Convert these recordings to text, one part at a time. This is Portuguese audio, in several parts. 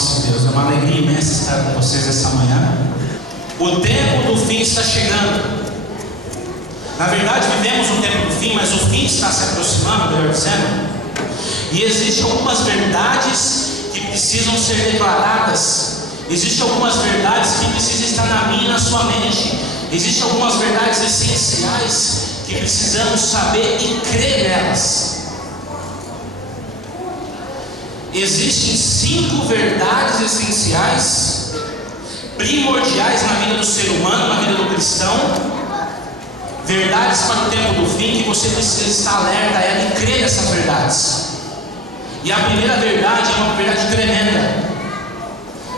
Nosso Deus, é uma alegria imensa estar com vocês essa manhã. O tempo do fim está chegando. Na verdade, vivemos um tempo do fim, mas o fim está se aproximando, melhor dizendo. E existem algumas verdades que precisam ser declaradas. Existem algumas verdades que precisam estar na minha e na sua mente. Existem algumas verdades essenciais que precisamos saber e crer nelas. Existem 5 verdades essenciais, primordiais na vida do ser humano, na vida do cristão. Verdades para o tempo do fim que você precisa estar alerta a ela e crer nessas verdades. E a primeira verdade é uma verdade tremenda.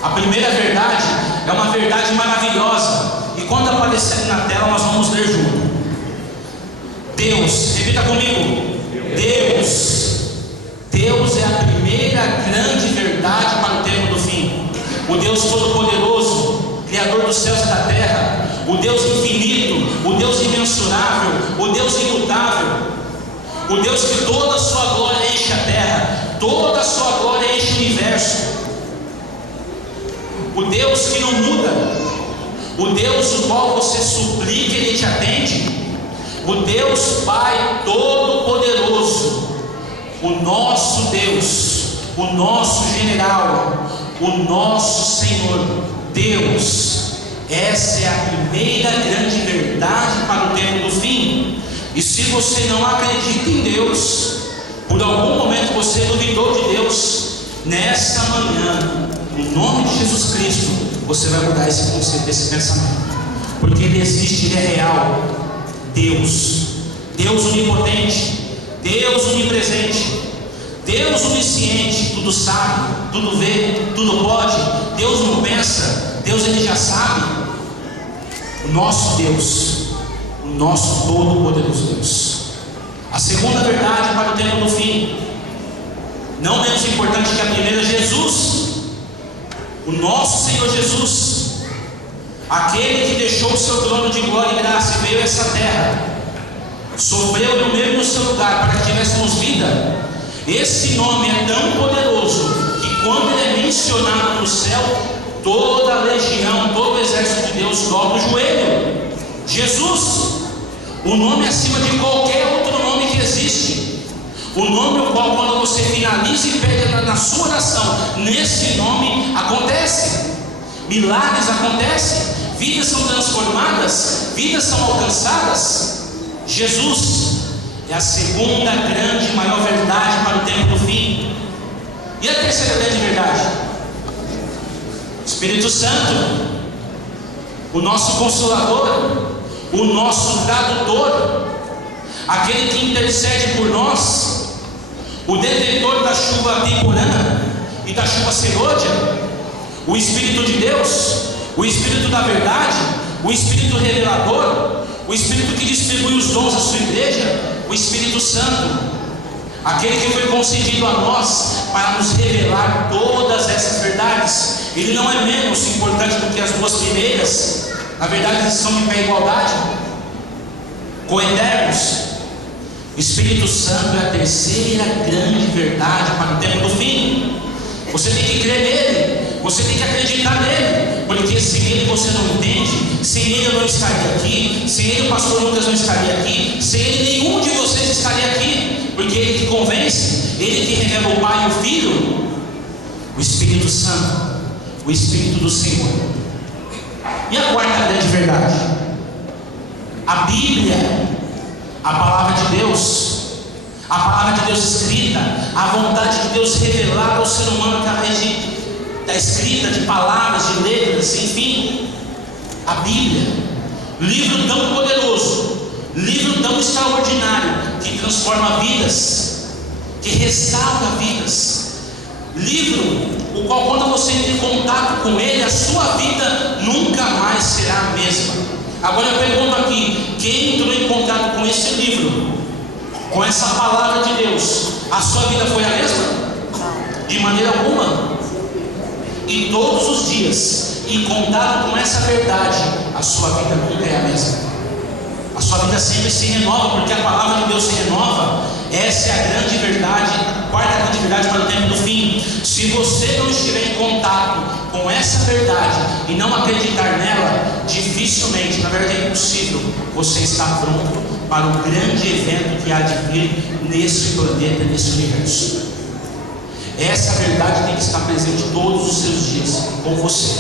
A primeira verdade é uma verdade maravilhosa. E quando aparecer aqui na tela nós vamos ler junto. Deus, repita comigo. Deus é a primeira grande verdade para o tempo do fim. O Deus Todo-Poderoso, Criador dos céus e da terra, o Deus infinito, o Deus imensurável, o Deus imutável, o Deus que toda a sua glória enche a terra, toda a sua glória enche o universo, o Deus que não muda, o Deus o qual você suplica e Ele te atende, o Deus Pai Todo-Poderoso, o nosso Deus, o nosso general, o nosso Senhor, Deus. Essa é a primeira grande verdade para o tempo do fim. E se você não acredita em Deus, por algum momento você duvidou de Deus, nesta manhã, no nome de Jesus Cristo, você vai mudar esse conceito, esse pensamento, porque Ele existe, Ele é real. Deus onipotente, Deus onipresente, Deus onisciente, tudo sabe, tudo vê, tudo pode. Deus não pensa, Deus Ele já sabe. O nosso Deus, o nosso todo-poderoso Deus. A segunda verdade para o tempo do fim, não menos importante que a primeira, é Jesus, o nosso Senhor Jesus, aquele que deixou o seu trono de glória e graça e veio a essa terra, sofreu no meio do seu lugar para que tivéssemos vida. Esse nome é tão poderoso que quando ele é mencionado no céu, toda a legião, todo o exército de Deus dobra o joelho. Jesus, o nome acima de qualquer outro nome que existe, o nome o qual quando você finaliza e pede na sua oração, nesse nome acontece, milagres acontecem, vidas são transformadas, vidas são alcançadas. Jesus é a segunda grande e maior verdade para o tempo do fim. E a terceira grande verdade? Espírito Santo, o nosso Consolador, o nosso Tradutor, aquele que intercede por nós, o detentor da chuva Biporã e da chuva Serôdia, o Espírito de Deus, o Espírito da verdade, o Espírito revelador, o Espírito que distribui os dons à sua igreja, o Espírito Santo, aquele que foi concedido a nós para nos revelar todas essas verdades. Ele não é menos importante do que as duas primeiras. Na verdade, eles são de pé igualdade, coeternos. O Espírito Santo é a terceira grande verdade para o tempo do fim. Você tem que crer nele, você tem que acreditar nele, porque sem ele você não entende, sem ele eu não estaria aqui, sem ele o pastor Lucas não estaria aqui, sem ele nenhum de vocês estaria aqui, porque ele que convence, ele que revela o Pai e o Filho, o Espírito Santo, o Espírito do Senhor. E a quarta grande verdade? A Bíblia, a palavra de Deus, a palavra de Deus escrita, a vontade de Deus revelada ao ser humano através da escrita, de palavras, de letras, enfim. A Bíblia, livro tão poderoso, livro tão extraordinário, que transforma vidas, que restaura vidas, livro o qual quando você entra em contato com ele, a sua vida nunca mais será a mesma. Agora eu pergunto aqui, quem entrou em contato com esse livro, com essa palavra de Deus, a sua vida foi a mesma? De maneira alguma. E todos os dias, em contato com essa verdade, a sua vida nunca é a mesma. A sua vida sempre se renova, porque a palavra de Deus se renova. Essa é a grande verdade quarta grande verdade para o tempo do fim. Se você não estiver em contato com essa verdade e não acreditar nela, dificilmente, na verdade é impossível, você está pronto para o grande evento que há de vir nesse planeta, nesse universo. Essa verdade tem que estar presente todos os seus dias com você.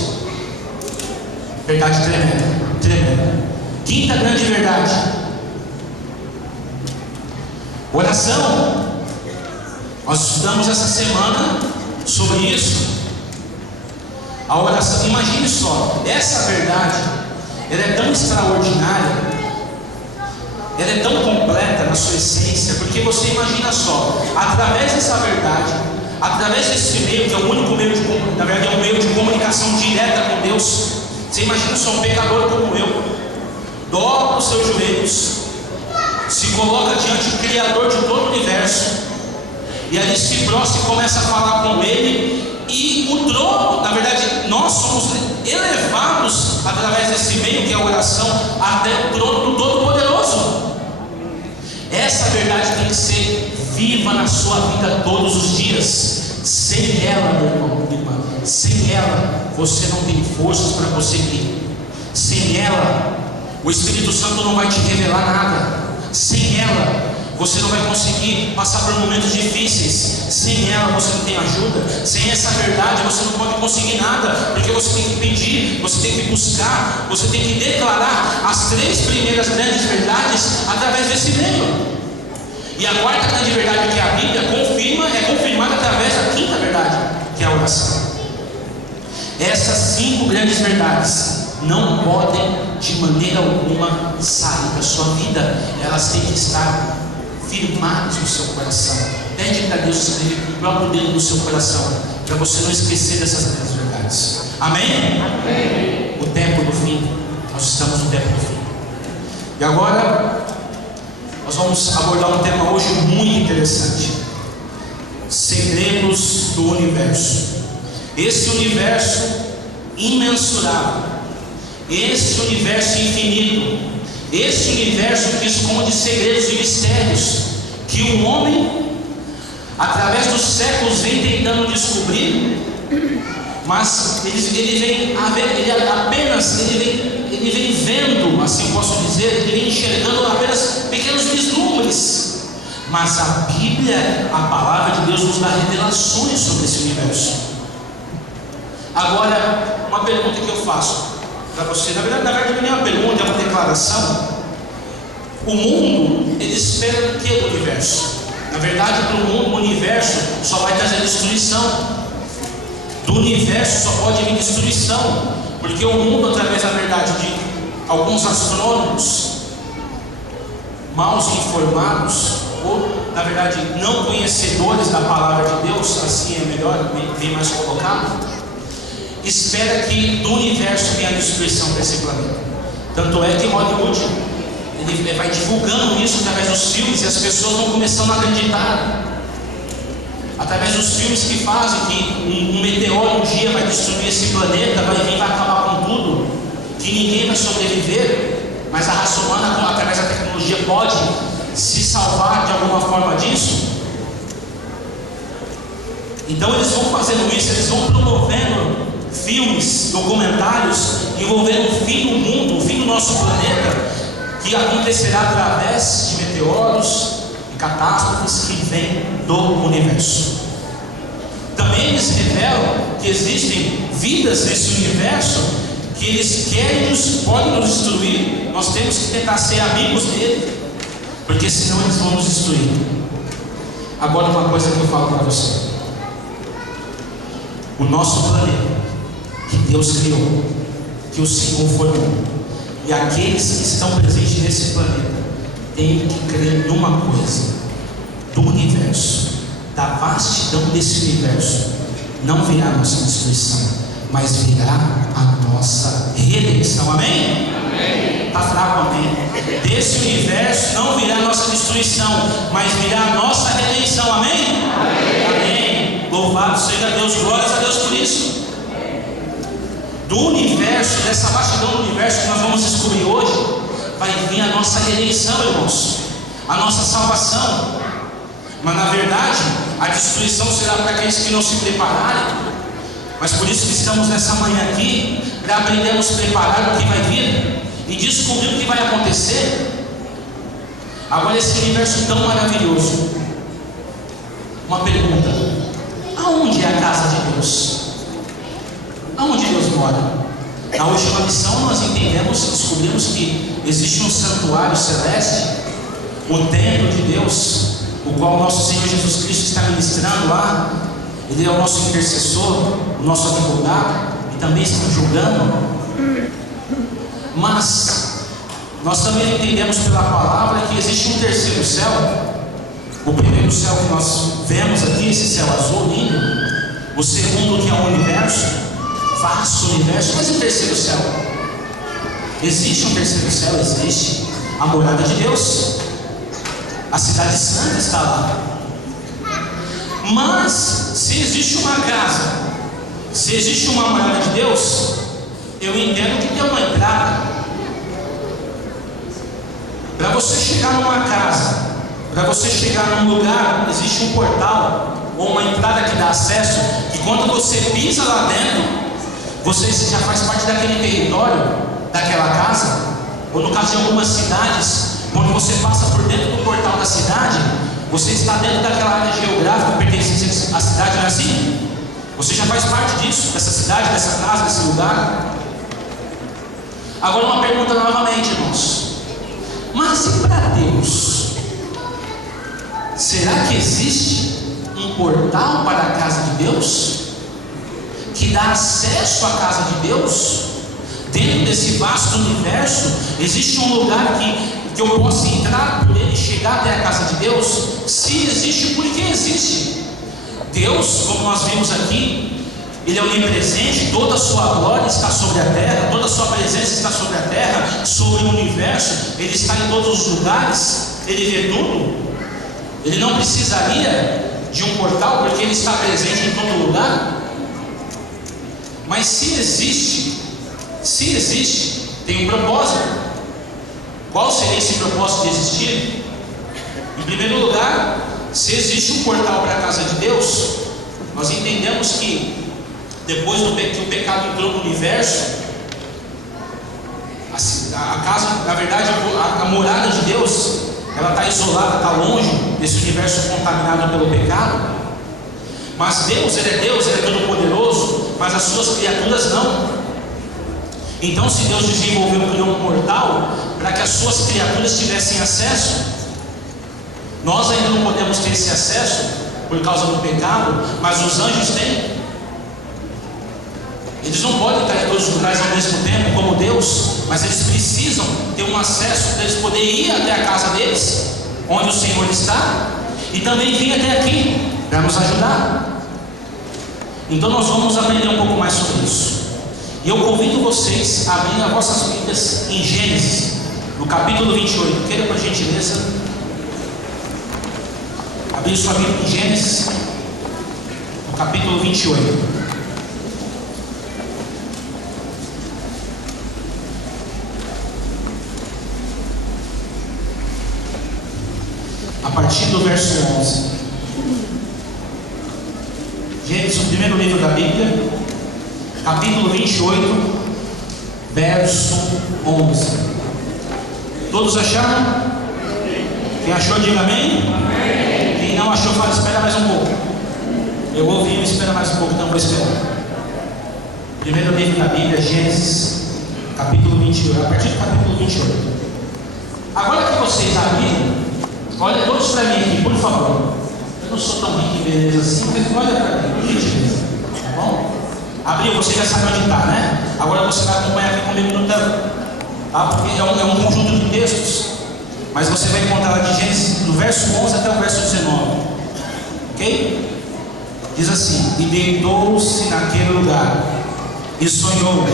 Verdade tremenda, tremenda. Quinta grande verdade: oração. Nós estudamos essa semana sobre isso. A oração, imagine só, essa verdade, ela é tão extraordinária, ela é tão completa na sua essência, porque você imagina só, através dessa verdade, através desse meio, que é o único meio de comunicação, na verdade é um meio de comunicação direta com Deus. Você imagina só, um pecador como eu, dobra os seus joelhos, se coloca diante do Criador de todo o universo, e ali se prostra e começa a falar com Ele, e o trono, na verdade, nós somos elevados através desse meio que é a oração, até o trono do Todo-Poderoso. Essa verdade tem que ser viva na sua vida todos os dias. Sem ela, meu irmão, minha irmã, sem ela, você não tem forças para prosseguir. Sem ela, o Espírito Santo não vai te revelar nada. Sem ela, você não vai conseguir passar por momentos difíceis. Sem ela você não tem ajuda. Sem essa verdade você não pode conseguir nada, porque você tem que pedir, você tem que buscar, você tem que declarar as três primeiras grandes verdades através desse meio. E a quarta grande verdade, que é a Bíblia, é confirmada através da quinta verdade, que é a oração. Essas 5 grandes verdades não podem de maneira alguma sair da sua vida. Elas têm que estar firmadas no seu coração. Pede para Deus escrever com o próprio dedo no seu coração, para você não esquecer dessas grandes verdades. Amém? Amém. O tempo do fim. Nós estamos no tempo do fim. E agora nós vamos abordar um tema hoje muito interessante: segredos do universo. Esse universo imensurável, esse universo infinito, esse universo que esconde segredos e mistérios que o homem, através dos séculos, vem tentando descobrir, mas ele vem vendo, assim posso dizer, ele vem enxergando apenas pequenos vislumbres. Mas a Bíblia, a palavra de Deus, nos dá revelações sobre esse universo. Agora, uma pergunta que eu faço para você, na verdade não é uma pergunta, é uma declaração. O mundo, ele espera o que do universo? Na verdade, para o mundo, o universo só vai trazer destruição. Do universo só pode vir destruição, porque o mundo, através da verdade de alguns astrônomos mal informados, ou na verdade não conhecedores da palavra de Deus, assim é melhor, bem mais colocado, espera que do universo venha a destruição desse planeta. Tanto é que Hollywood ele vai divulgando isso através dos filmes, e as pessoas vão começando a acreditar. Através dos filmes que fazem que um meteoro um dia vai destruir esse planeta, vai vir, vai acabar com tudo, que ninguém vai sobreviver, mas a raça humana, através da tecnologia, pode se salvar de alguma forma disso. Então eles vão fazendo isso, eles vão promovendo filmes, documentários envolvendo o fim do mundo, o fim do nosso planeta, que acontecerá através de meteoros e catástrofes que vêm do universo. Também eles revelam que existem vidas nesse universo que eles podem nos destruir. Nós temos que tentar ser amigos dele, porque senão eles vão nos destruir. Agora uma coisa que eu falo para você: o nosso planeta, que Deus criou, que o Senhor formou, e aqueles que estão presentes nesse planeta têm que crer numa coisa: do universo, da vastidão desse universo, não virá a nossa destruição, mas virá a nossa redenção. Amém? Amém. Está fraco, amém? Desse universo não virá a nossa destruição, mas virá a nossa redenção. Amém? Amém. Amém. Louvado seja Deus, glórias a Deus por isso. Do universo, dessa vastidão do universo que nós vamos descobrir hoje, vai vir a nossa redenção, irmãos, a nossa salvação. Mas na verdade, a destruição será para aqueles que não se prepararem. Mas por isso que estamos nessa manhã aqui, para aprender a nos preparar para o que vai vir e descobrir o que vai acontecer. Agora, esse universo tão maravilhoso, uma pergunta: aonde é a casa de Deus? Aonde Deus mora? Na última lição nós entendemos, descobrimos que existe um santuário celeste, o templo de Deus, o qual nosso Senhor Jesus Cristo está ministrando lá. Ele é o nosso intercessor, o nosso advogado, e também está julgando. Mas nós também entendemos pela palavra que existe um terceiro céu. O primeiro céu que nós vemos aqui, esse céu azul lindo. O segundo, que é o universo, vasto universo. Mas e o terceiro céu? Existe um terceiro céu? Existe. A morada de Deus, a cidade santa está lá. Mas se existe uma casa, se existe uma morada de Deus, eu entendo que tem uma entrada. Para você chegar numa casa, para você chegar num lugar, existe um portal ou uma entrada que dá acesso, que quando você pisa lá dentro, você já faz parte daquele território, daquela casa. Ou no caso de algumas cidades, quando você passa por dentro do portal da cidade, você está dentro daquela área geográfica pertencente à cidade, não é assim? Você já faz parte disso, dessa cidade, dessa casa, desse lugar. Agora uma pergunta novamente, irmãos: mas e para Deus? Será que existe um portal para a casa de Deus? Que dá acesso à casa de Deus? Dentro desse vasto universo, existe um lugar que eu possa entrar por ele e chegar até a casa de Deus? Se existe, por que existe? Deus, como nós vimos aqui, Ele é onipresente, toda a sua glória está sobre a terra, toda a sua presença está sobre a terra, sobre o universo. Ele está em todos os lugares, Ele vê tudo. Ele não precisaria de um portal, porque Ele está presente em todo lugar. Mas se existe, tem um propósito. Qual seria esse propósito de existir? Em primeiro lugar, se existe um portal para a casa de Deus, nós entendemos que depois que o pecado entrou no universo, a casa, na verdade, a morada de Deus, ela está isolada, está longe desse universo contaminado pelo pecado. Mas Deus, Ele é todo poderoso, mas as suas criaturas não. Então, se Deus desenvolveu, criou um portal para que as suas criaturas tivessem acesso, nós ainda não podemos ter esse acesso por causa do pecado, mas os anjos têm. Eles não podem estar em todos os lugares ao mesmo tempo como Deus, mas eles precisam ter um acesso para eles poderem ir até a casa deles, onde o Senhor está, e também vir até aqui para nos ajudar. Então nós vamos aprender um pouco mais sobre isso. E eu convido vocês a abrirem as vossas Bíblias em Gênesis, no capítulo 28. Queira, por gentileza, abrir sua Bíblia em Gênesis, no capítulo 28. A partir do verso 11. Gênesis, o primeiro livro da Bíblia, capítulo 28, verso 11. Todos acharam? Quem achou, diga amém. Quem não achou, fala, espera mais um pouco. Eu ouvi, espera mais um pouco, então vou esperar. Primeiro livro da Bíblia, Gênesis, capítulo 28, a partir do capítulo 28. Agora que vocês abriram, olha todos para mim aqui, por favor. Eu não sou tão rico em beleza assim, mas olha para mim, por gentileza. Tá bom? Abriu, você já sabe onde está, né? Agora você vai acompanhar aqui comigo no telão. Tá? Porque é um conjunto de textos, mas você vai encontrar lá de Gênesis, do verso 11 até o verso 19. Ok? Diz assim: e deitou-se naquele lugar, e sonhou.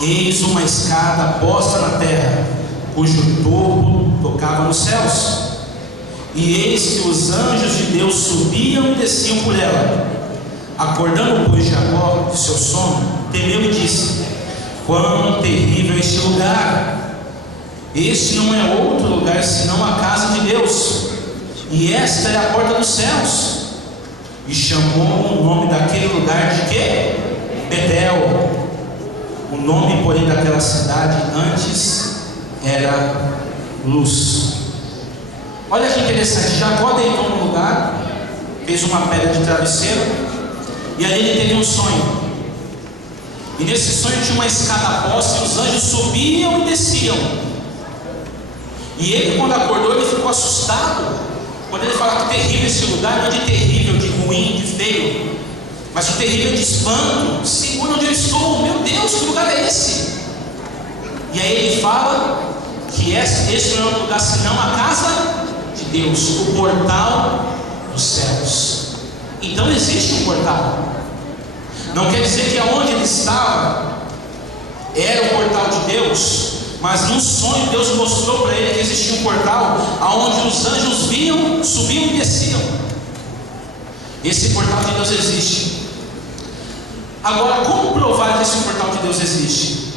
Eis uma escada posta na terra, cujo topo tocava nos céus. E eis que os anjos de Deus subiam e desciam por ela. Acordando, pois, Jacó de seu sono, temeu e disse: quão terrível é este lugar! Este não é outro lugar senão a casa de Deus, e esta é a porta dos céus. E chamou o nome daquele lugar de quê? Betel. O nome, porém, daquela cidade antes era Luz. Olha que interessante, Jacó deitou no lugar, fez uma pedra de travesseiro, e ali ele teve um sonho. E nesse sonho tinha uma escada posta, e os anjos subiam e desciam. E ele, quando acordou, ele ficou assustado. Quando ele fala que terrível esse lugar, não é de terrível, de ruim, de feio, mas o terrível de espanto. Segura onde eu estou, meu Deus, que lugar é esse? E aí ele fala que esse não é um lugar senão a casa de Deus, o portal dos céus. Então existe um portal. Não quer dizer que aonde ele estava era o portal de Deus, mas num sonho Deus mostrou para ele que existia um portal aonde os anjos vinham, subiam e desciam. Esse portal de Deus existe. Agora, como provar que esse portal de Deus existe?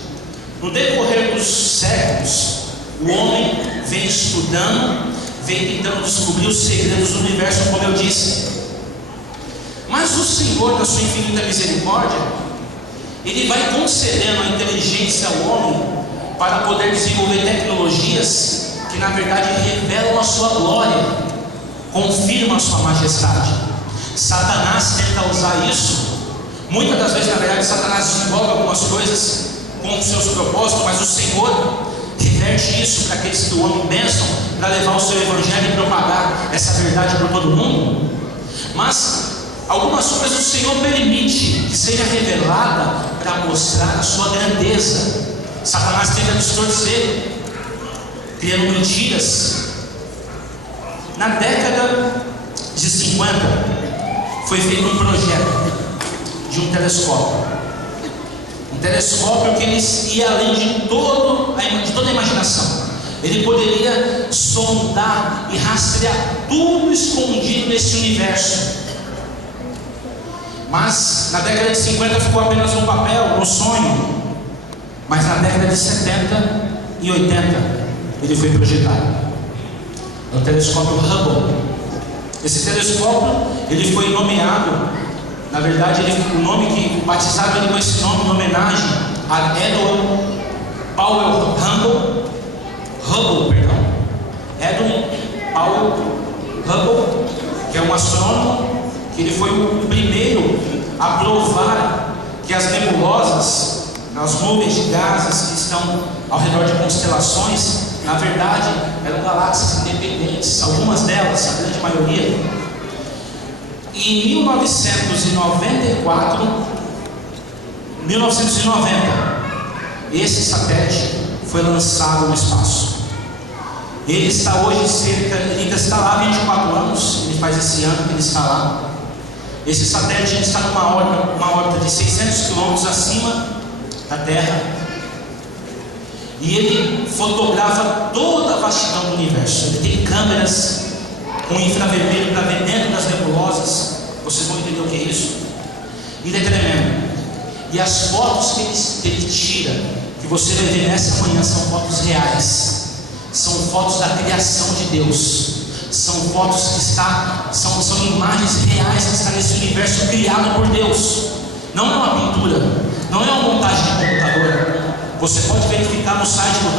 No decorrer dos séculos, o homem vem estudando, vem tentando descobrir os segredos do universo, como eu disse. Mas o Senhor, da sua infinita misericórdia, Ele vai concedendo a inteligência ao homem para poder desenvolver tecnologias que na verdade revelam a sua glória, confirmam a sua majestade. Satanás tenta usar isso. Muitas das vezes, na verdade, Satanás desenvolve algumas coisas com os seus propósitos, mas o Senhor reverte isso para aqueles que o homem pensam, para levar o seu evangelho e propagar essa verdade para todo mundo. Mas algumas coisas o Senhor permite que seja revelada para mostrar a sua grandeza. Satanás tenta distorcer, criando mentiras. Na década de 50 foi feito um projeto de um telescópio. Um telescópio que ele ia além de toda a imaginação. Ele poderia sondar e rastrear tudo escondido nesse universo. Mas na década de 50 ficou apenas no papel, no sonho. Mas na década de 70 e 80 ele foi projetado. É o telescópio Hubble. Esse telescópio ele foi nomeado, na verdade o nome que batizaram ele com esse nome em homenagem a Edwin Powell Hubble, que é um astrônomo, que ele foi o primeiro a provar que as nebulosas, as nuvens de gases que estão ao redor de constelações, na verdade eram galáxias independentes, algumas delas, a grande maioria. E em 1990, esse satélite foi lançado no espaço. Ele está hoje ele ainda está lá há 24 anos, ele faz esse ano que ele está lá. Esse satélite está numa órbita de 600 km acima da Terra, e ele fotografa toda a vastidão do universo. Ele tem câmeras com infravermelho para ver dentro das nebulosas. Vocês vão entender o que é isso. Ele é tremendo. E as fotos que ele tira, que você vai ver nessa manhã, são fotos reais. São fotos da criação de Deus. São fotos que são imagens reais que estão nesse universo criado por Deus. Não é uma pintura, não é uma montagem de computador. Você pode verificar no site do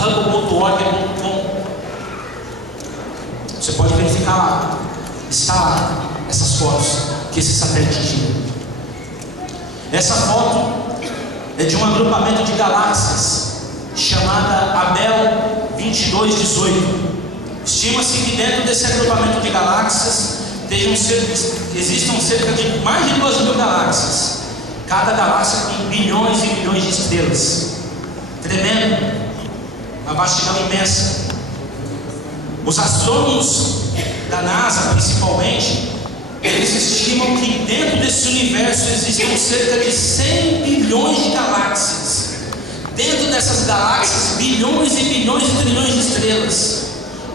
hubble.org.com. Você pode verificar lá. Está lá essas fotos que esse satélite tira. Essa foto é de um agrupamento de galáxias chamada Abel 2218. Estima-se que dentro desse agrupamento de galáxias existam cerca de mais de 2.000 galáxias. Cada galáxia com bilhões e bilhões de estrelas. Tremendo. Uma vastidão imensa. Os astrônomos da NASA, principalmente, eles estimam que dentro desse universo existem cerca de 100 bilhões de galáxias. Dentro dessas galáxias, bilhões e bilhões e trilhões de estrelas.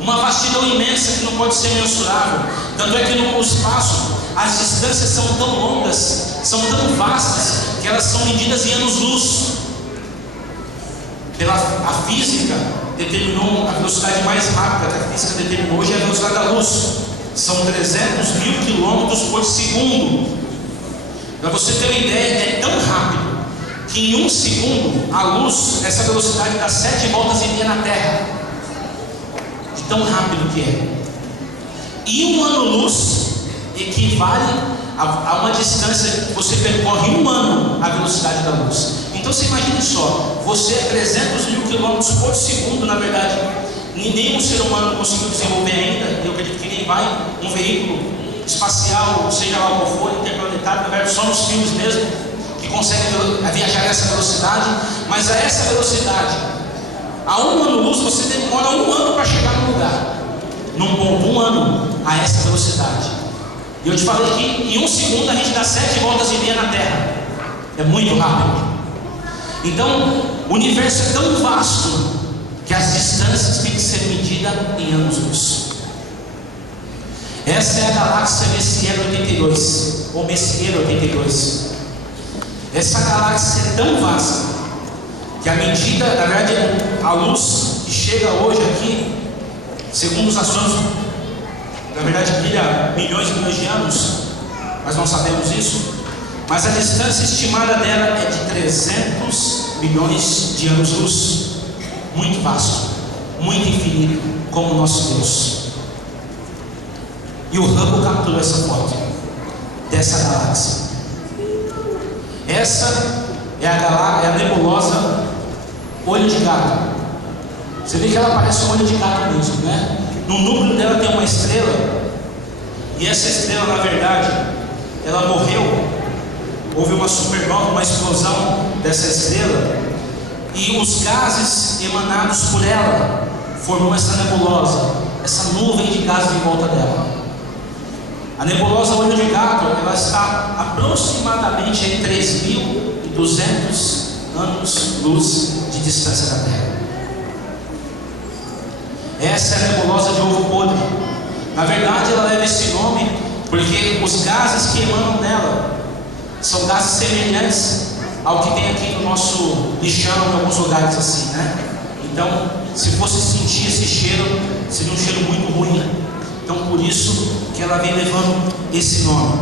Uma vastidão imensa que não pode ser mensurável. Tanto é que no espaço as distâncias são tão longas, são tão vastas, que elas são medidas em anos-luz. A física determinou a velocidade mais rápida que a física determinou hoje é a velocidade da luz. São 300.000 quilômetros por segundo. Para você ter uma ideia, é tão rápido que em um segundo a luz, essa velocidade dá 7 voltas e meia na Terra. De tão rápido que é. E um ano-luz equivale a uma distância que você percorre um ano a velocidade da luz. Então você imagine só, você é 300.000 quilômetros por segundo, na verdade, nenhum ser humano conseguiu desenvolver ainda, eu acredito que nem vai, um veículo espacial, seja lá qual for, interplanetário, na verdade só nos filmes mesmo, que consegue viajar a essa velocidade, mas a essa velocidade, a um ano-luz você demora um ano para chegar no lugar, num ponto, um ano a essa velocidade. E eu te falei que em um segundo a gente dá 7 voltas e meia na Terra, é muito rápido. Então, o universo é tão vasto que as distâncias têm que ser medidas em anos-luz. Essa é a galáxia Messier 82, ou Messier 82. Essa galáxia é tão vasta que a medida, na verdade, a luz que chega hoje aqui, segundo os astrônomos, na verdade brilha milhões e milhões de anos, nós não sabemos isso. Mas a distância estimada dela é de 300 milhões de anos-luz. Muito vasto, muito infinito, como o nosso Deus. E o Hubble capturou essa foto dessa galáxia. Essa é a nebulosa Olho de Gato. Você vê que ela parece um olho de gato mesmo, né? No núcleo dela tem uma estrela. E essa estrela, na verdade, ela morreu. Houve uma supernova, uma explosão dessa estrela, e os gases emanados por ela formou essa nebulosa, essa nuvem de gases em volta dela. A nebulosa Olho de Gato, ela está aproximadamente em 3.200 anos-luz de distância da Terra. Essa é a nebulosa de Ovo Podre. Na verdade, ela leva esse nome porque os gases que emanam dela são gases semelhantes ao que tem aqui no nosso lixão, em alguns lugares assim, né? Então, se fosse sentir esse cheiro, seria um cheiro muito ruim. Então, por isso que ela vem levando esse nome.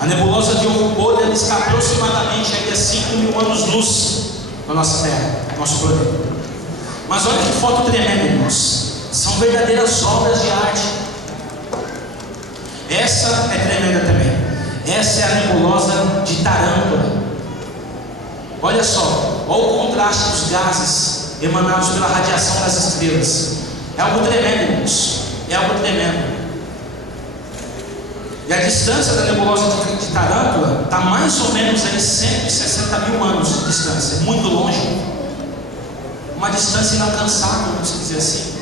A nebulosa de Ovo Podre, ela está aproximadamente aí a 5.000 anos-luz na nossa Terra, nosso planeta. Mas olha que foto tremenda, irmãos. São verdadeiras obras de arte. Essa é tremenda também. Essa é a nebulosa de Tarântula. Olha só, olha o contraste dos gases emanados pela radiação das estrelas. É algo tremendo, irmãos. É algo tremendo. E a distância da nebulosa de Tarântula está mais ou menos em 160.000 anos de distância. É muito longe. Uma distância inalcançável, vamos dizer assim.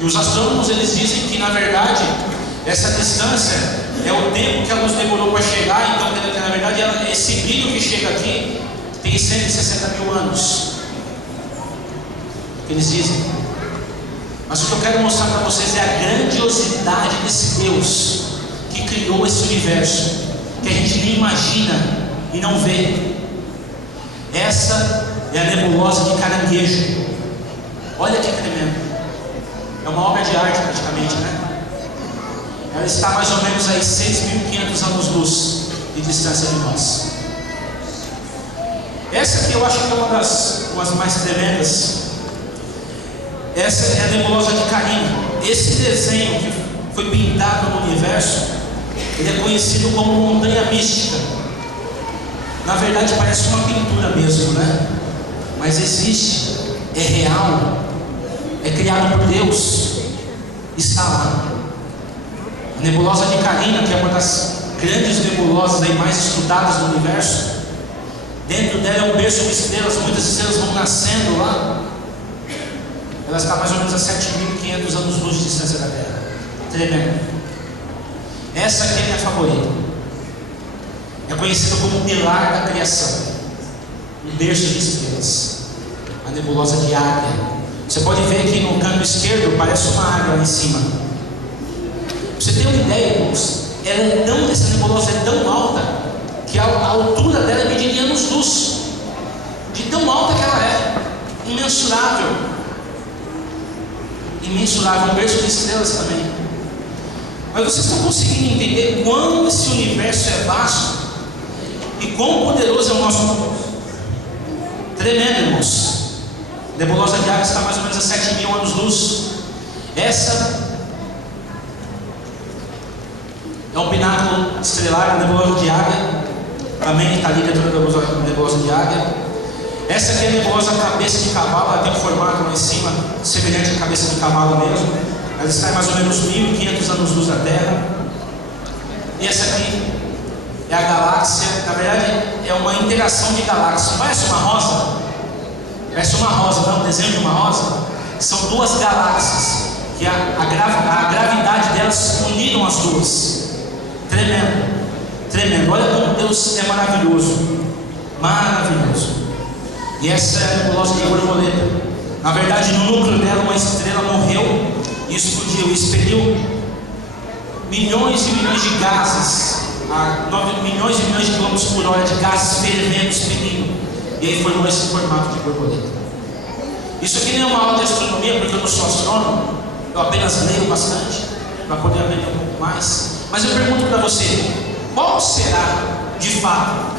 E os astrônomos, eles dizem que, na verdade, essa distância é o tempo que a luz demorou para chegar. Então, na verdade, esse brilho que chega aqui tem 160.000 anos. Eles dizem. Mas o que eu quero mostrar para vocês é a grandiosidade desse Deus que criou esse universo, que a gente nem imagina e não vê. Essa é a nebulosa de Caranguejo. Olha que tremendo. É uma obra de arte praticamente, né? Ela está mais ou menos aí 6.500 anos-luz de distância de nós. Essa aqui eu acho que é uma das mais tremendas. Essa é a nebulosa de Carina. Esse desenho que foi pintado no universo, ele é conhecido como montanha mística. Na verdade parece uma pintura mesmo, né? Mas existe, é real, é criado por Deus, está lá. A nebulosa de Carina, que é uma das grandes nebulosas aí mais estudadas do universo, dentro dela é um berço de estrelas, muitas estrelas vão nascendo lá. Ela está mais ou menos a 7.500 anos-luz de distância da Terra. Tremendo. Essa aqui é a minha favorita. É conhecida como o pilar da criação, um berço de estrelas, a nebulosa de Águia. Você pode ver aqui no canto esquerdo, parece uma águia lá em cima. Pra você ter uma ideia, irmãos, essa nebulosa é tão alta que a altura dela é medida em anos-luz, de tão alta que ela é. imensurável. Imensurável, um berço de estrelas também. Mas vocês estão conseguindo entender quão esse universo é vasto e quão poderoso é o nosso Deus? Tremendo, irmãos. A nebulosa de Águia está mais ou menos a 7.000 anos-luz. Essa é um pináculo estrelar, a nebulosa de Águia. Também está ali dentro da nebulosa de Águia. Essa aqui é a nebulosa cabeça de cavalo. Ela tem um formato lá em cima semelhante à cabeça de cavalo mesmo. Ela está em mais ou menos 1.500 anos-luz da Terra. E essa aqui é a galáxia. Na verdade é uma interação de galáxias. Parece uma rosa? Parece uma rosa, não é um desenho de uma rosa? São duas galáxias que a gravidade delas uniram as duas. Tremendo, tremendo. Olha como Deus é maravilhoso, maravilhoso. E essa é a nebulosa de borboleta. Na verdade, no núcleo dela, uma estrela morreu e explodiu, expeliu milhões e milhões de gases, a 9 milhões e milhões de quilômetros por hora de gases fervendo, expelindo. E aí formou esse formato de borboleta. Isso aqui não é uma aula de astronomia, porque eu não sou astrônomo, eu apenas leio bastante para poder aprender um pouco mais. Mas eu pergunto para você: qual será de fato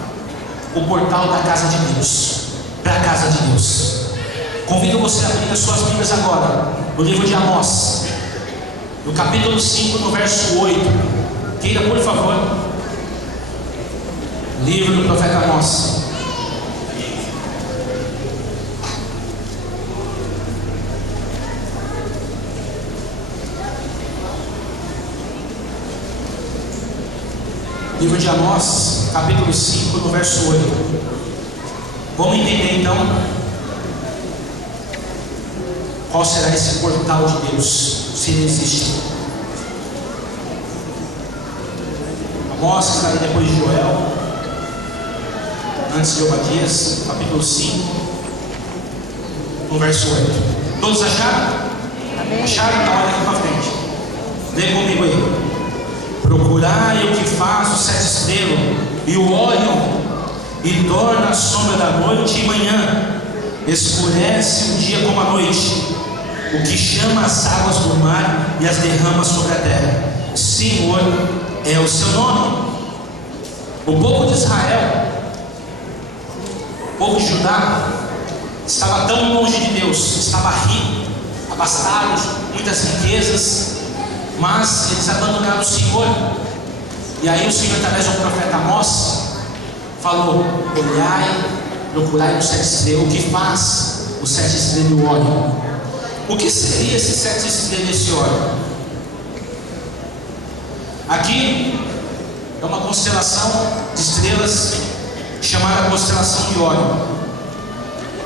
o portal da casa de Deus? Para a casa de Deus. Convido você a abrir as suas Bíblias agora, no livro de Amós, no capítulo 5, no verso 8. Queira, por favor, livro do profeta Amós. Livro de Amós, capítulo 5, no verso 8. Vamos entender então qual será esse portal de Deus, se ele existe. Amós está aí depois de Joel, antes de Obadias, capítulo 5, no verso 8. Todos acharam? Amém. Acharam? Então olha aqui para frente. Lê comigo aí. Procurai o que faz o sete estrelas e o Órion, e torna a sombra da noite e manhã, escurece o dia como a noite, o que chama as águas do mar e as derrama sobre a terra. Senhor é o seu nome. O povo de Israel, o povo de Judá, estava tão longe de Deus, estava rico, abastado, muitas riquezas, mas eles abandonaram o Senhor. E aí o Senhor, através do profeta Amós, falou: olhai, procurai os sete estrelas. O que faz o sete estrelas do Órion? O que seria esse sete estrelas desse Órion? Aqui é uma constelação de estrelas chamada constelação de Órion.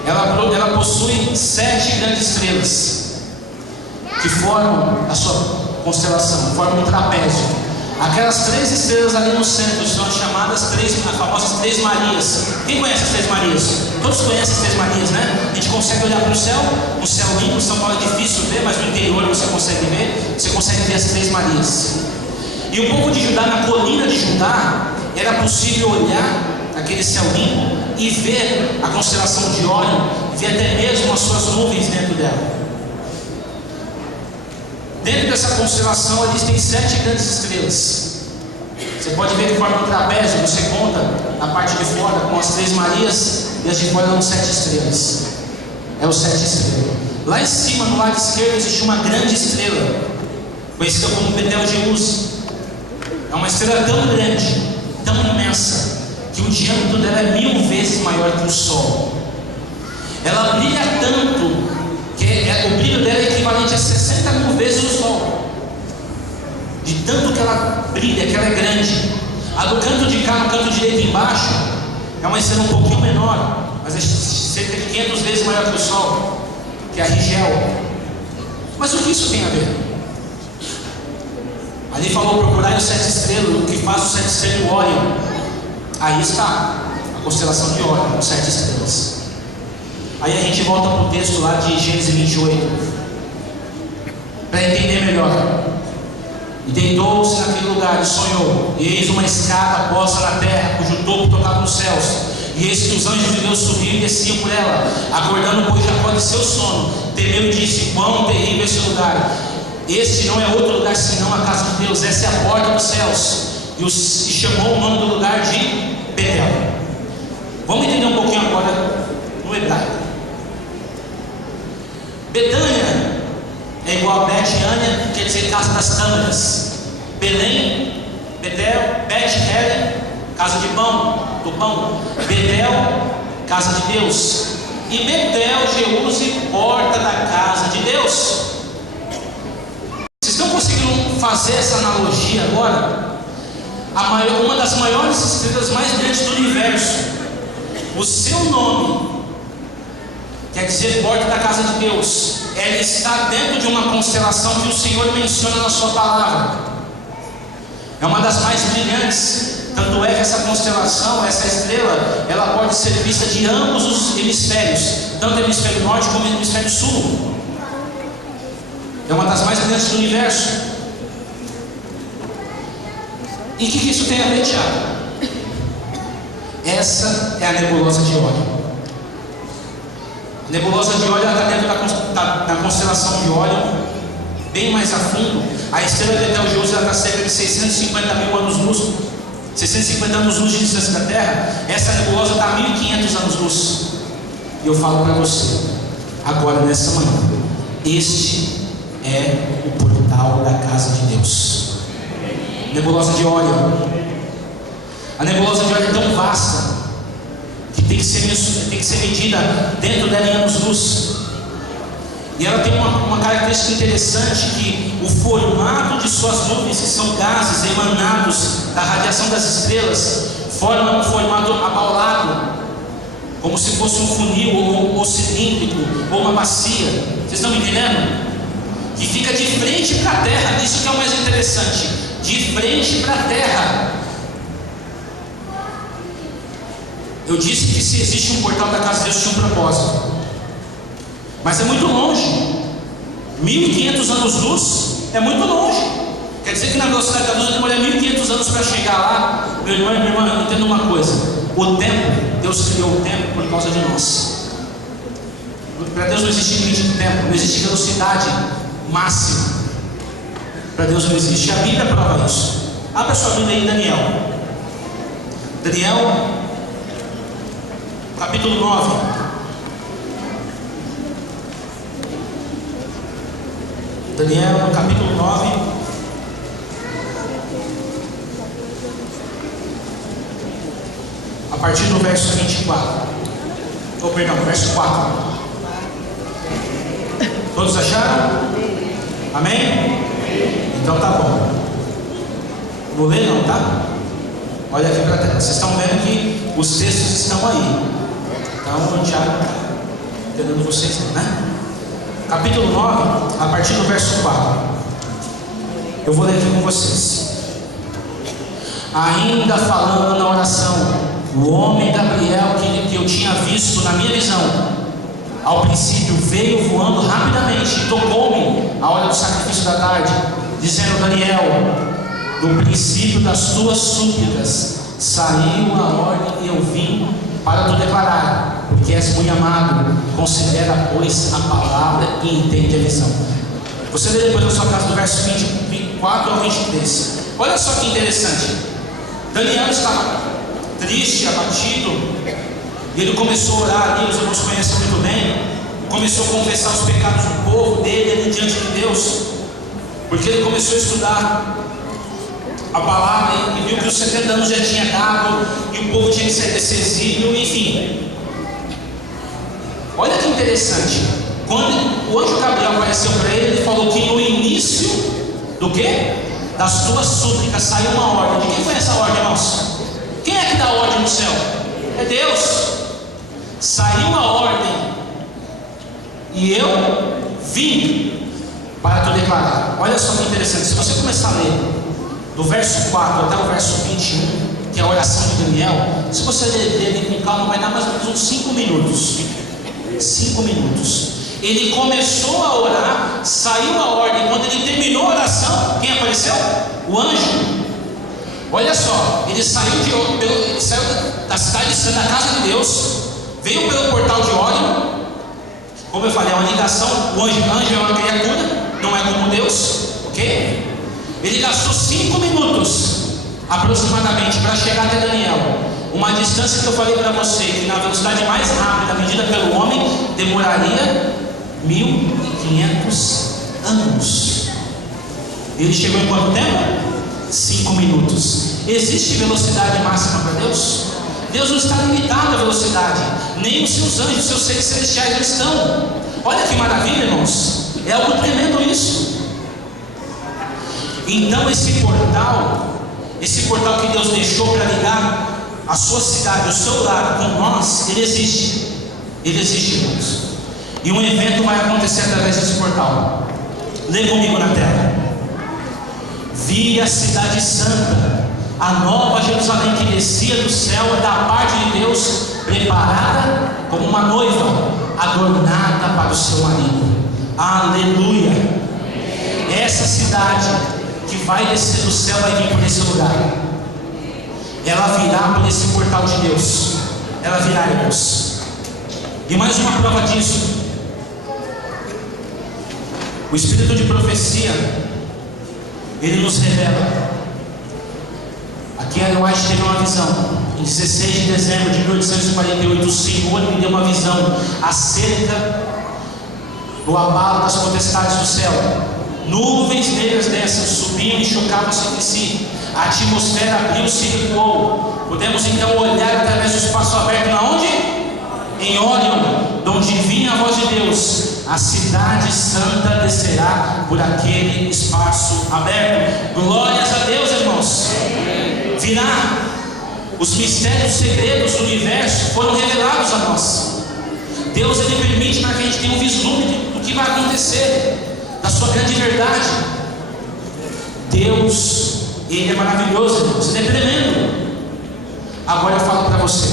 Ela possui 7 grandes estrelas que formam a sua constelação, formam um trapézio. Aquelas 3 estrelas ali no centro são chamadas as famosas 3 Marias. Quem conhece as 3 Marias? Todos conhecem as 3 Marias, né? A gente consegue olhar para o céu, um céu limpo. Em São Paulo é difícil ver, mas no interior você consegue ver as 3 Marias. E o povo de Judá, na colina de Judá, era possível olhar aquele céu limpo e ver a constelação de Órion, ver até mesmo as suas nuvens dentro dela. Dentro dessa constelação existem 7 grandes estrelas. Você pode ver que forma um trapézio. Você conta a parte de fora com as 3 Marias, e as de fora são 7 estrelas. É o 7 estrelas. Lá em cima, no lado esquerdo, existe uma grande estrela, conhecida como Betelgeuse. É uma estrela tão grande, tão imensa, que o diâmetro dela é 1000 vezes maior que o Sol. Ela brilha tanto que o brilho dela é equivalente a 60.000 vezes o Sol. De tanto que ela brilha, que ela é grande. A do canto de cá, no canto direito embaixo, é uma estrela um pouquinho menor, mas é cerca de 500 vezes maior que o Sol, que é a Rigel. Mas o que isso tem a ver? Ali falou: procurai os 7 estrelas, o que faz os 7 estrelas do Órion. Aí está a constelação de Órion, os 7 estrelas. Aí a gente volta para o texto lá de Gênesis 28, para entender melhor. E deitou-se naquele lugar e sonhou, e eis uma escada posta na terra, cujo topo tocava nos céus, E eis que os anjos de Deus subiam e desciam por ela. Acordando, pois, Jacó de seu sono, temeu e disse: quão terrível esse lugar! Este não é outro lugar senão a casa de Deus, essa é a porta dos céus. E chamou o nome do lugar de Betel. Vamos entender um pouquinho agora no hebraico. Betânia é igual a Bet-ânia, quer dizer casa das câmeras. Belém, Betel, Bet-Helen, casa de pão, do pão. Betel, casa de Deus. E Betel, Jeúse, porta da casa de Deus. Vocês estão conseguindo fazer essa analogia agora? Uma das maiores estrelas mais grandes do universo, o seu nome quer dizer porta da casa de Deus. Ela está dentro de uma constelação que o Senhor menciona na sua palavra. É uma das mais brilhantes. Tanto é que essa constelação, essa estrela, ela pode ser vista de ambos os hemisférios, tanto o hemisfério norte como o hemisfério sul. É uma das mais brilhantes do universo. E o que isso tem a ver, Tiago? Essa é a nebulosa de Órion. A nebulosa de Órion está dentro da constelação de Órion, bem mais a fundo. A estrela de Betelgeuse está a cerca de 650 mil anos-luz, 650 anos-luz de distância da Terra. Essa nebulosa está a 1500 anos-luz. E eu falo para você, agora nessa manhã, este é o portal da casa de Deus. Nebulosa de Órion. A nebulosa de Órion é tão vasta que tem que ser medida dentro dela em anos-luz. E ela tem uma característica interessante, que o formato de suas nuvens, que são gases emanados da radiação das estrelas, forma um formato abaulado, como se fosse um funil ou cilíndrico ou uma bacia. Vocês estão me entendendo? Que fica de frente para a terra. Isso que é o mais interessante, de frente para a terra. Eu disse que se existe um portal da casa de Deus, tinha um propósito, mas é muito longe. 1500 anos-luz é muito longe. Quer dizer que na velocidade da luz demora 1500 anos para chegar lá. Meu irmão e minha irmã, entenda uma coisa: o tempo, Deus criou o tempo por causa de nós. Para Deus não existe limite de tempo, não existe velocidade máxima. Para Deus não existe. A Bíblia prova isso. Abra sua Bíblia aí em Daniel. Daniel, capítulo 9. Daniel, capítulo 9. A partir do verso 24. Verso 4. Todos acharam? Amém? Então tá bom. Vou ler não, tá? Olha aqui para a tela. Vocês estão vendo que os textos estão aí. Então o Tiago está entendendo vocês, né? Capítulo 9, a partir do verso 4. Eu vou ler aqui com vocês. Ainda falando na oração, o homem Gabriel, que eu tinha visto na minha visão, ao princípio veio voando rapidamente e tocou-me à hora do sacrifício da tarde, dizendo: Daniel, no princípio das tuas súplicas saiu a ordem e eu vim para tu declarar, porque és muito amado. Considera, pois, a palavra e entende a visão. Você lê depois na sua casa do verso 24 ao 23. Olha só que interessante. Daniel estava triste, abatido, e ele começou a orar ali. Os irmãos conhecem muito bem. Começou a confessar os pecados do povo dele ali diante de Deus, porque ele começou a estudar a palavra e viu que os 70 anos já tinha dado e o povo tinha que sair desse exílio, enfim. Olha que interessante. Quando o anjo Gabriel apareceu para ele, ele falou que no início do quê? Das tuas súplicas saiu uma ordem. De quem foi essa ordem, irmãos? Quem é que dá ordem no céu? É Deus. Saiu a ordem e eu vim para tu declarar. Olha só que interessante. Se você começar a ler do verso 4 até o verso 21, que é a oração de Daniel, se você ler dele com calma, vai dar mais ou menos uns 5 minutos. 5 minutos. Ele começou a orar, saiu a ordem. Quando ele terminou a oração, quem apareceu? O anjo. Olha só, ele saiu da cidade santa, da casa de Deus, veio pelo portal de Órion. Como eu falei, é uma ligação. O anjo é uma criatura, não é como Deus, ok? Ele gastou 5 minutos aproximadamente para chegar até Daniel. Uma distância que eu falei para você, que na velocidade mais rápida medida pelo homem, demoraria 1500 anos. Ele chegou em quanto tempo? 5 minutos. Existe velocidade máxima para Deus? Deus não está limitado à velocidade, nem os seus anjos, os seus seres celestiais não estão. Olha que maravilha, irmãos. É algo tremendo isso. Então esse portal que Deus deixou para ligar a sua cidade, o seu lar com nós, ele existe. Ele existe, irmãos. E um evento vai acontecer através desse portal. Lê comigo na tela. Vi a cidade santa, a nova Jerusalém que descia do céu da parte de Deus, preparada como uma noiva, adornada para o seu marido. Aleluia! Essa cidade que vai descer do céu vai vir por esse lugar. Ela virá por esse portal de Deus. Ela virá, irmãos. E mais uma prova disso. O espírito de profecia, ele nos revela. Aqui Ellen White teve uma visão. Em 16 de dezembro de 1848, o Senhor me deu uma visão acerca do abalo das potestades do céu. Nuvens negras dessas subiam e chocavam-se entre si. A atmosfera abriu-se e recuou. Podemos então olhar através do espaço aberto. Na onde? Em Órion, de onde vinha a voz de Deus. A cidade santa descerá por aquele espaço aberto. Glórias a Deus, irmãos. Virá. Os mistérios, segredos do universo foram revelados a nós. Deus, ele permite para que a gente tenha um vislumbre do que vai acontecer, da sua grande verdade. Deus, ele é maravilhoso, irmãos. Ele é tremendo. Agora eu falo para você,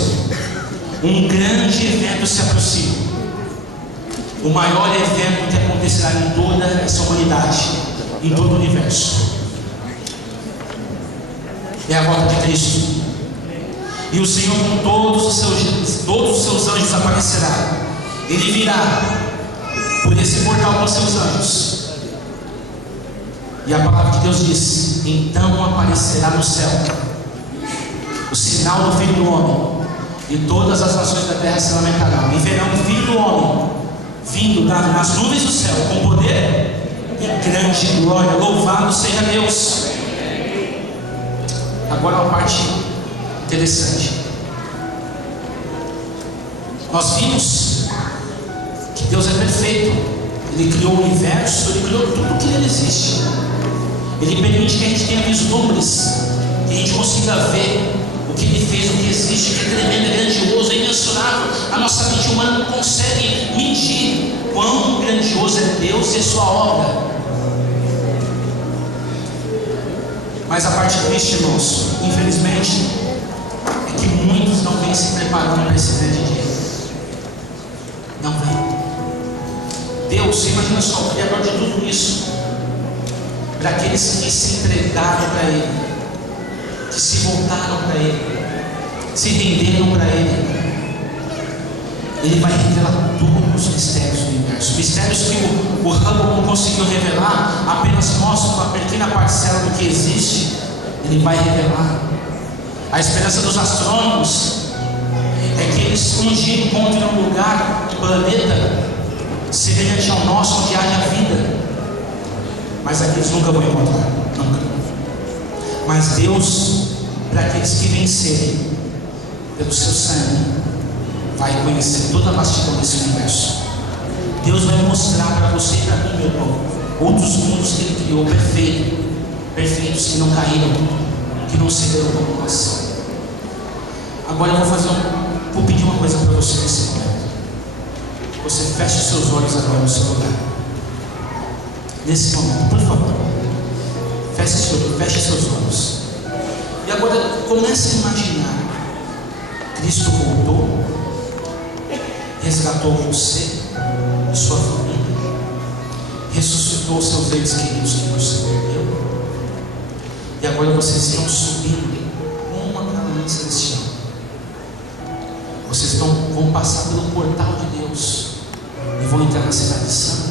um grande evento se aproxima. O maior evento que acontecerá em toda essa humanidade, em todo o universo, é a volta de Cristo. E o Senhor com todos os seus anjos aparecerá. Ele virá por esse portal com seus anjos. E a palavra de Deus diz: então aparecerá no céu o sinal do Filho do Homem, e todas as nações da terra se lamentarão, e verão o Filho do Homem vindo nas nuvens do céu, com poder e grande glória. Louvado seja Deus. Agora uma parte interessante. Nós vimos que Deus é perfeito. Ele criou o universo, Ele criou tudo que nele existe. Ele permite que a gente tenha vislumbres, que a gente consiga ver o que Ele fez, o que existe, que é tremendo, é grandioso, é imensurável. A nossa mente humana não consegue medir quão grandioso é Deus e sua obra. Mas a parte triste, irmãos, infelizmente, é que muitos não vêm se preparando para esse grande dia. Não vem. Deus, imagina só, o Criador de tudo isso, para aqueles que se entregaram para Ele, que se voltaram para Ele, se renderam para Ele, Ele vai revelar todos os mistérios do universo. Mistérios que o Hubble não conseguiu revelar, apenas mostra uma pequena parcela do que existe. Ele vai revelar. A esperança dos astrônomos é que eles um dia encontrem um lugar, um planeta semelhante ao nosso, onde haja vida. Mas aqui eles nunca vão encontrar, nunca. Mas Deus, para aqueles que vencerem pelo seu sangue, vai conhecer toda a vastidão desse universo. Deus vai mostrar para você e para mim, meu irmão, outros mundos que Ele criou perfeitos, que não caíram, que não cederam como nós. Agora eu vou pedir uma coisa para você nesse momento. Você feche os seus olhos agora no seu lugar. Nesse momento, por favor, feche seus olhos. E agora comece a imaginar: Cristo voltou, resgatou você e sua família, ressuscitou seus entes queridos que você perdeu. E agora vocês estão subindo rumo à Canaã celestial. Vocês vão passar pelo portal de Deus e vão entrar na cidade santa.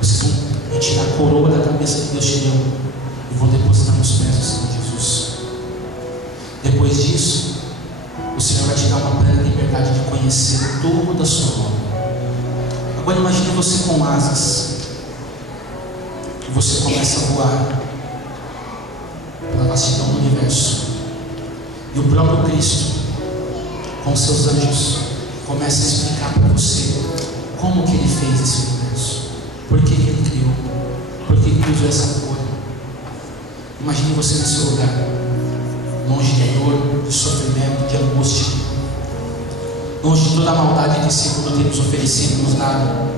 Vocês vão retirar a coroa da cabeça que Deus te deu e vão depositar nos pés do Senhor Jesus. Depois disso, o Senhor vai te dar uma plena liberdade de conhecer toda a sua obra. Agora imagine você com asas e você começa a voar pela vastidão do universo, e o próprio Cristo com seus anjos começa a explicar para você como que Ele fez esse universo, por que Ele criou, por que Ele usou essa cor. Imagine você nesse lugar, longe de dor, de sofrimento, de angústia, longe de toda a maldade que esse mundo tem nos oferecido, nos dado,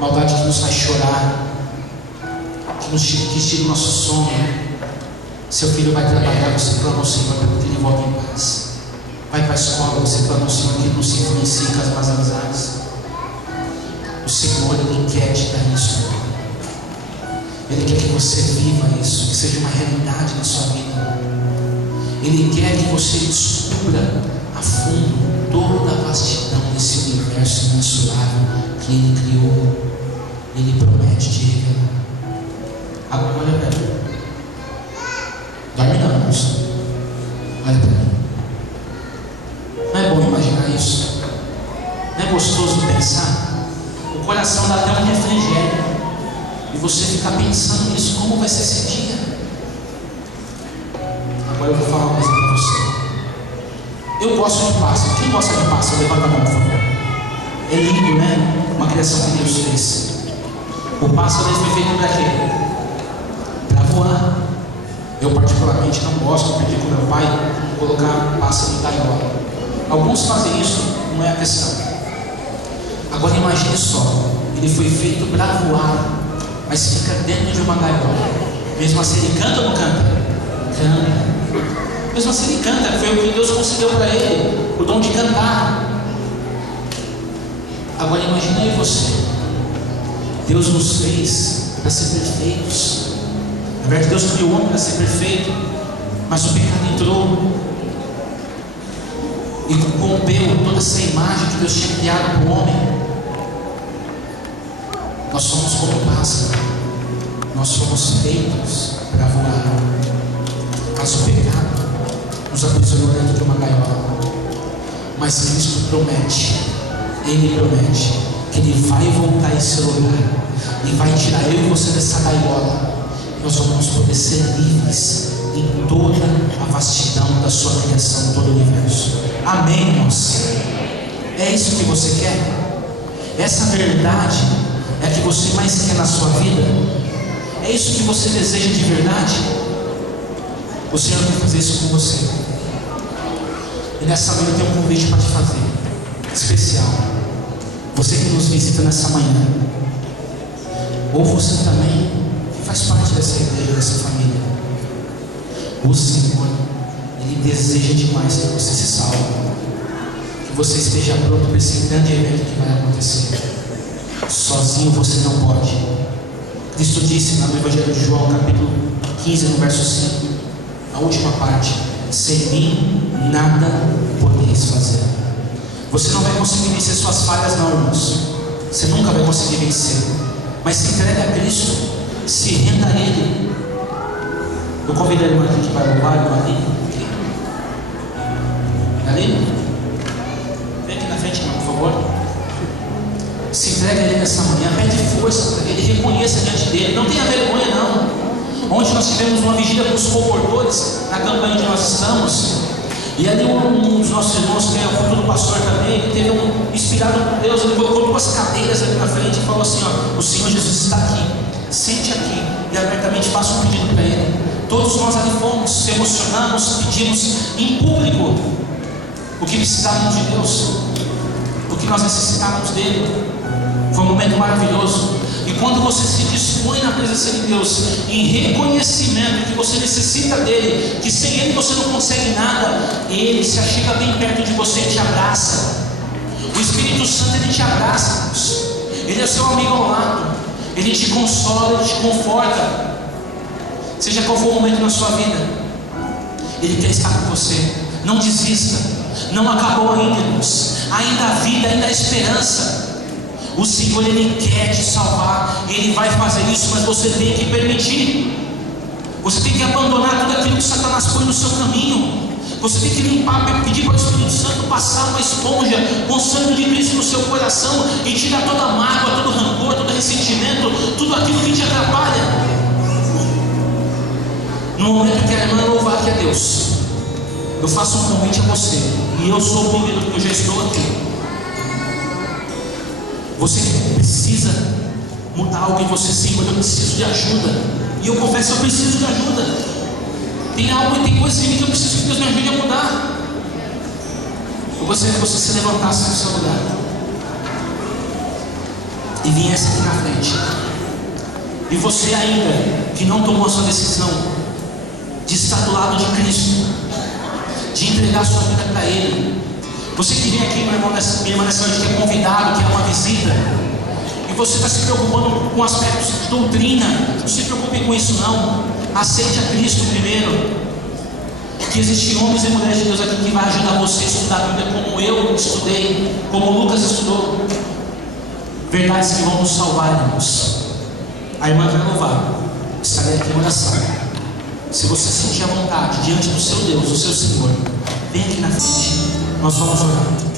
maldade que nos faz chorar, que tira o nosso sono. Seu filho vai trabalhar, você clama ao Senhor para que ele volte em paz. Vai para a escola, você clama ao Senhor que ele não se influencie com as más amizades. O Senhor, Ele quer te dar isso. Ele quer que você viva isso, que seja uma realidade na sua vida. Ele quer que você descubra a fundo toda a vastidão desse universo imensurável que Ele criou. Ele promete te revelar. Agora olha para mim. Dorme não, moço. Olha para mim. Não é bom imaginar isso? Não é gostoso pensar? O coração dá até um refrigério. E você fica pensando nisso, como vai ser esse dia? Agora eu vou falar uma coisa para você. Eu gosto de pássaro. Quem gosta de pássaro? Levanta a mão, por favor. É lindo, né? Uma criação que Deus fez. O pássaro ele foi feito para quê? Para voar. Eu particularmente não gosto, aprendi com meu pai, colocar pássaro em gaiola. Alguns fazem isso, não é a questão. Agora imagine só, ele foi feito para voar, mas fica dentro de uma gaiola. Mesmo assim ele canta ou não canta? Canta. Mesmo assim ele canta, foi o que Deus concedeu para ele, o dom de cantar. Agora imagine aí você. Deus nos fez para ser perfeitos. Na verdade, Deus criou o homem para ser perfeito, mas o pecado entrou e corrompeu toda essa imagem que Deus tinha criado para o homem. Nós somos como pássaro, nós somos feitos para voar, mas o pecado nos aprisionou dentro de uma gaiola. Mas Cristo promete, Ele promete que Ele vai voltar a esse lugar e vai tirar eu e você dessa gaiola. Nós vamos poder ser livres em toda a vastidão da sua criação, todo o universo. Amém, irmãos? É isso que você quer? Essa verdade é a que você mais quer na sua vida? É isso que você deseja de verdade? O Senhor quer fazer isso com você. E nessa manhã eu tenho um convite para te fazer, especial. Você que nos visita nessa manhã, ou você também faz parte dessa igreja, dessa família. O Senhor, Ele deseja demais que você se salve, que você esteja pronto para esse grande evento que vai acontecer. Sozinho você não pode. Cristo disse no Evangelho de João, capítulo 15, no verso 5, a última parte: sem mim nada podeis fazer. Você não vai conseguir vencer suas falhas, não, irmãos. Você nunca vai conseguir vencer. Mas se entregue a Cristo, se renda a Ele. Eu convido a irmã aqui que vai louvar, a irmã ali. Ali? Vem aqui na frente, irmão, por favor. Se entregue a Ele nessa manhã, pede força para que Ele reconheça diante dele. Não tenha vergonha, não. Ontem nós tivemos uma vigília com os comportores na campanha onde nós estamos. E ali um dos nossos irmãos, que é o futuro pastor também, ele teve inspirado por Deus, ele colocou duas cadeiras ali na frente e falou assim: ó, o Senhor Jesus está aqui, sente aqui e abertamente faça um pedido para Ele. Todos nós ali fomos, se emocionamos, pedimos em público o que precisávamos de Deus, o que nós necessitávamos dele. Foi um momento maravilhoso. E quando você se dispõe na presença de Deus, em reconhecimento que você necessita dele, que sem ele você não consegue nada, ele se achega bem perto de você e te abraça. O Espírito Santo, ele te abraça, ele é seu amigo ao lado, ele te consola, ele te conforta. seja qual for o momento na sua vida, Ele quer estar com você. Não desista, não acabou ainda, irmãos. Ainda há vida, ainda há esperança. O Senhor, Ele quer te salvar, Ele vai fazer isso, mas você tem que permitir. Você tem que abandonar tudo aquilo que Satanás põe no seu caminho. Você tem que limpar, pedir para o Espírito Santo passar uma esponja com sangue de Cristo no seu coração e tirar toda a mágoa, todo rancor, todo ressentimento, tudo aquilo que te atrapalha. No momento que a irmã louvar aqui a Deus, eu faço um convite a você, e eu sou o primeiro porque eu já estou aqui. Você precisa mudar algo em você, Senhor. Eu preciso de ajuda, e eu confesso, eu preciso de ajuda. Tem algo e tem coisas em mim que eu preciso que Deus me ajude a mudar. Eu gostaria que você se levantasse no seu lugar e viesse aqui na frente. E você ainda que não tomou a sua decisão de estar do lado de Cristo, de entregar a sua vida para Ele. Você que vem aqui, meu irmão, minha irmã, nessa noite, que é convidado, que é uma visita, e você está se preocupando com aspectos de doutrina, não se preocupe com isso não. Aceite a Cristo primeiro. Que existem homens e mulheres de Deus aqui que vai ajudar você a estudar a Bíblia como eu estudei, como o Lucas estudou. Verdades que vão nos salvar, irmãos. A irmã vai louvar, estarei aqui em oração. Se você sentir a vontade diante do seu Deus, do seu Senhor, vem aqui na frente, nós vamos orar.